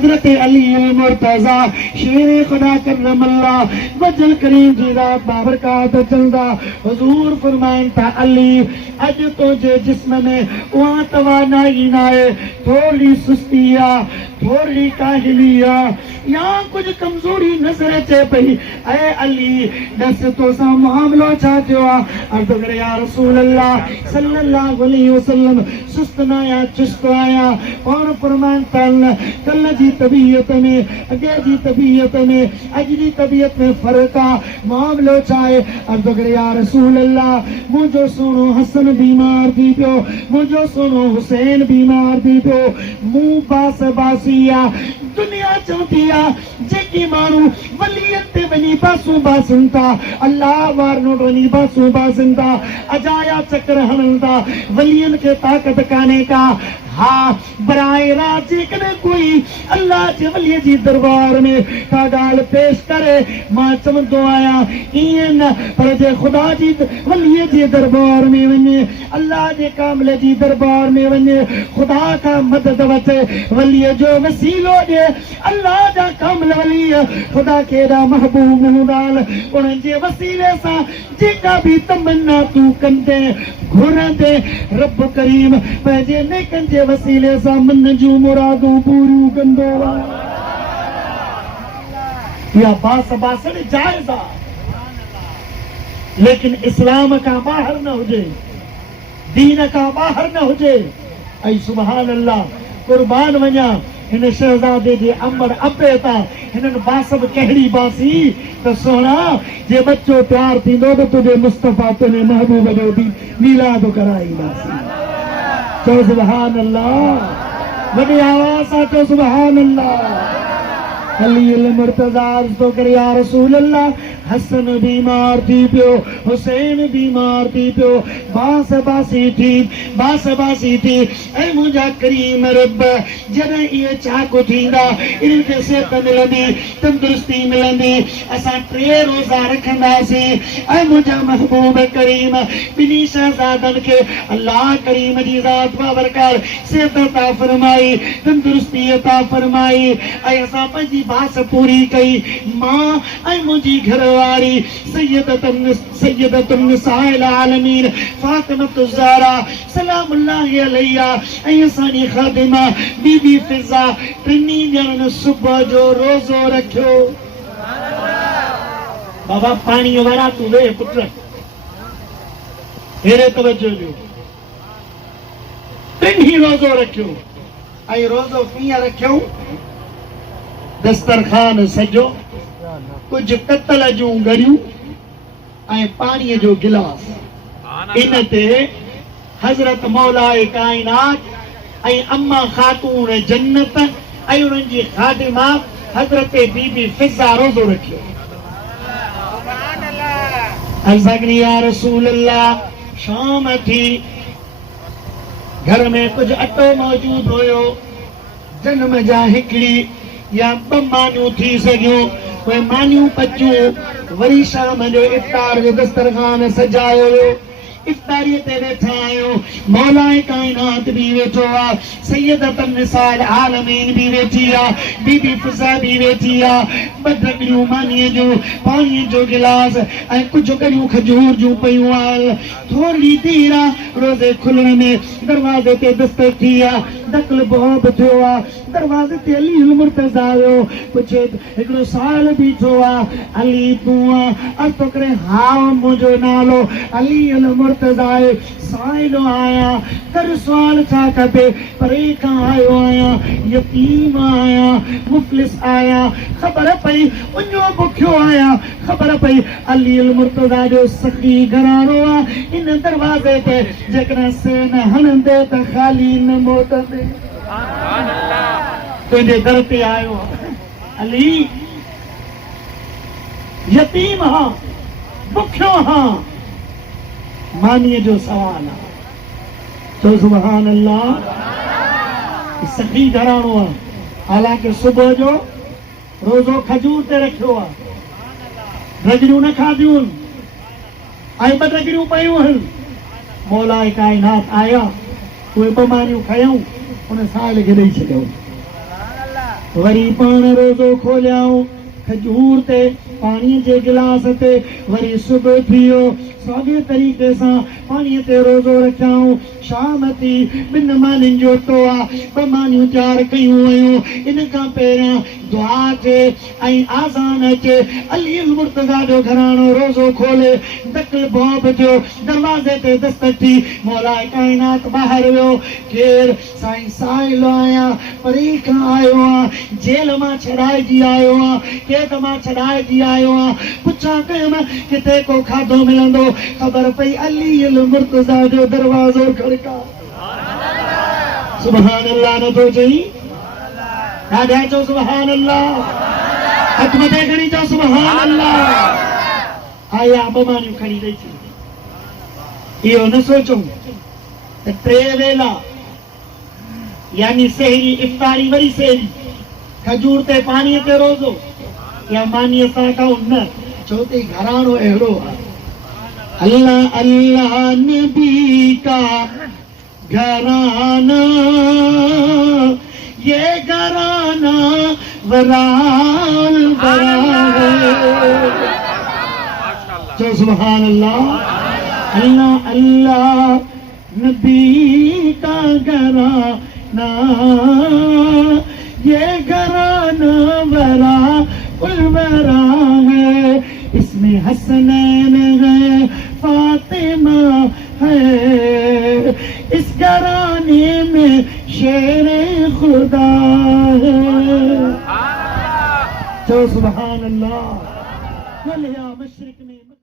हजरत अली मुर्तजा शेर खुदा करमल्ला वजल करीम जी रात बाबरकात चलदा हुजूर फरमान था अली अज तो जे जिस्म में वहां तवानाई ना है थोड़ी सुस्तिया थोड़ी काहिलिया यहाँ कुछ कमजोरी नजर अचे पई ऐ अली दस तो सा मामलो छा थियो अर्ज करे या रसूल अल्लाह सल्लल्लाहु अलैहि वसल्लम सुस्त ना या चुस्त आया और फरमान कल जी तबीयत में अगे जी तबीयत में अज जी तबीयत में फर्क आ मामलो चाहे अर्ज करे या रसूल अल्लाह मुझो सुनो हसन बीमार थी पियो मुझो सुनो हुसैन बीमार थी पियो मुंह बास बासिया दुनिया चवंदी आहे जेकी माण्हू वलियत ते वञी बासूं बासनि था अल्लाह वार नोट वञी बासूं बासनि था अजाया चक्कर हणनि था वलियनि खे ताक़त कान्हे का हाँ बराए रात जेकॾहिं कोई अल्लाह जे वलीअ जी दरबार में का ॻाल्हि पेश करे मां चवंदो आहियां ईअं न पर जे ख़ुदा जी वलीअ जे दरबार में वञे अल्लाह जे कामिल जी दरबार में वञे ख़ुदा खां मदद वठे वलीअ जो वसीलो ॾिए अल्लाह जा कामिल वली ख़ुदा खे एॾा महबूब हूंदा आहिनि उन्हनि जे वसीले सां जेका बि तमन्ना तूं कंदे घुरंदे रब करीम पंहिंजे नेकनि जे वसीले सां मन जूं मुरादूं पूरियूं कंदो या बास बासण जायज़ आहे लेकिन इस्लाम खां ॿाहिरि न हुजे दीन खां ॿाहिरि न हुजे ऐं सुभान अल्लाह कुर्बान वञा हिन शहज़ादे जे अमर अबे था हिननि बास बि कहिड़ी बासी त सोना जे बच्चो प्यार थींदो त तुंहिंजे मुस्तफ़ा तुंहिंजे महबूब जो बि मीलाद कराईंदासीं चो सुभान अल्लाह वॾी आवाज़ सां चो सुभान अल्लाह अली मुर्तज़ा तो करे या रसूल अल्लाह हसन बीमार थी पियो हुसैन बीमार थी पियो बास बासी थी ऐं मुंहिंजा करीम रब जॾहिं इहे चाकू थींदा इन्हनि खे सिहत मिलंदी तंदुरुस्ती मिलंदी असां 3 रोज़ा रखंदासीं ऐं मुंहिंजा महबूब करीम ॿिन्ही शहज़ादनि खे अल्लाह करीम जी ज़ात बाबरकार सिहत अता फरमाई तंदुरुस्ती अता फरमाई ऐं असां पंहिंजी बास पूरी कई मां ऐं मुंहिंजी घरवारी सैयदतुन निसाइल आलमीन फातिमतु ज़हरा सलामुल्लाहि अलैहा ऐं असांजी ख़ादिमा बीबी फिज़ा टिनी ॼणनि सुबुह जो रोज़ो रखियो बाबा पाणी वारा तूं वेह पुट हेरे तवजो ॾियो टिनी रोज़ो रखियो ऐं रोज़ो कीअं रखियो दस्तरखान सजो कुछ कतल जूं गड़ियूं ऐं पाणीअ जो गिलास इन ते हज़रत मौलाए काइनात ऐं अम्मा ख़ातून जन्नत ऐं उन्हनि जी ख़ादिमा हज़रत बीबी फिज़ा रोज़ो रखियो अर्ज़ या रसूल अल्लाह शाम थी घर में कुछ अटो मौजूद हुयो जन्म जा हिकिड़ी या 2 मानियूं थी सघियूं उहे मानियूं पचूं वरी शाम जो इफ़्तार जो दस्तरखान सजायो हुयो इफ़्तारीअ ते वेठा आहियूं मौलाए काइनात बि वेठो आहे सैयदतुन निसाइल आलमीन बि वेठी आहे बीबी फिज़ा बि वेठी आहे 2 ढकड़ियूं मानीअ जूं पाणीअ जो गिलास ऐं कुझु गॾियूं खजूर जूं पयूं आहिनि थोरी देर आहे रोज़े खुलण में दरवाज़े ते दस्तक थी आहे दकल बॉब थियो आहे दरवाज़े ते अली मुर्तज़ा आयो पुछे हिकिड़ो साल बीठो आहे अली तूं अर्ज़ थो करे हा मुंहिंजो नालो अली मुर्तज़ा आहे साइलो आहियां कर सुवाल छा खपे परे खां आयो आहियां यतीम आहियां मुफ़लिस आहियां ख़बर पई उञो बुखियो आहियां ख़बर पई अली मुर्तज़ा जो सखी घरानो आहे इन दरवाज़े ते जेकॾहिं सेन हणंदे त ख़ाली न मोटंदे तुंहिंजे दर ते आयो अली यतीम हा बुखियो हा मानीअ जो सवाल आहे चो सुभान अल्लाह सखी घरानो आहे हालांकि सुबुह जो रोज़ो खजूर ते रखियो आहे रजड़ियूं न खाधियूं ऐं 2 रजड़ियूं पयूं आहिनि मौलाए काइनात आया उहे 2 मानियूं खयूं उन साल खे ॾेई छॾियो वरी पाण रोज़ो खोलियाऊं खजूर ते पानी जे गिलास ते वरी सुबह थियो साॻे तरीक़े सां पाणीअ ते रोज़ो रखियाऊं शाम थी ॿिनि मानियुनि जो टोआ ॿ मानियूं तयारु कयूं वयूं इन खां पहिरियां दुआ थे ऐं आज़ान अचे अली मुर्तज़ा जो घराणो रोज़ो खोले दकल बॉब थियो दरवाज़े ते दस्तक थी मौला काइनात ॿाहिरि वियो केरु साईं साहिल आहियां परे खां आयो आहियां जेल मां छॾाइजी आयो आहियां कैद मां छॾाइजी आयो आहियां पुछां कयुमि किथे को खाधो मिलंदो ख़बर पई अली मुर्तज़ा जो दरवाज़ो खड़का सुभान अल्लाह नथो चई ॾाढा चओ सुभान अल्लाह हथ मथे खणी चओ सुभान अल्लाह आया ॿ मानियूं खणी ॾेई छॾी इहो न सोचूं त टे वेला यानी सहरी इफ्तारी वरी सहरी खजूर ते पाणीअ ते रोज़ो या मानीअ सां खाऊं न छो त घराणो अहिड़ो आहे अल्लाह अल्लाह नबी का घराना ये घराना वरान बरा है जो सुभान अल्लाह अल्लाह अल्लाह नबी का घराना ये घराना वरा उलवरा है इसमें हसनैन है फातिमा है इस घराने में शेर खुदा है तो सुभान अल्लाह।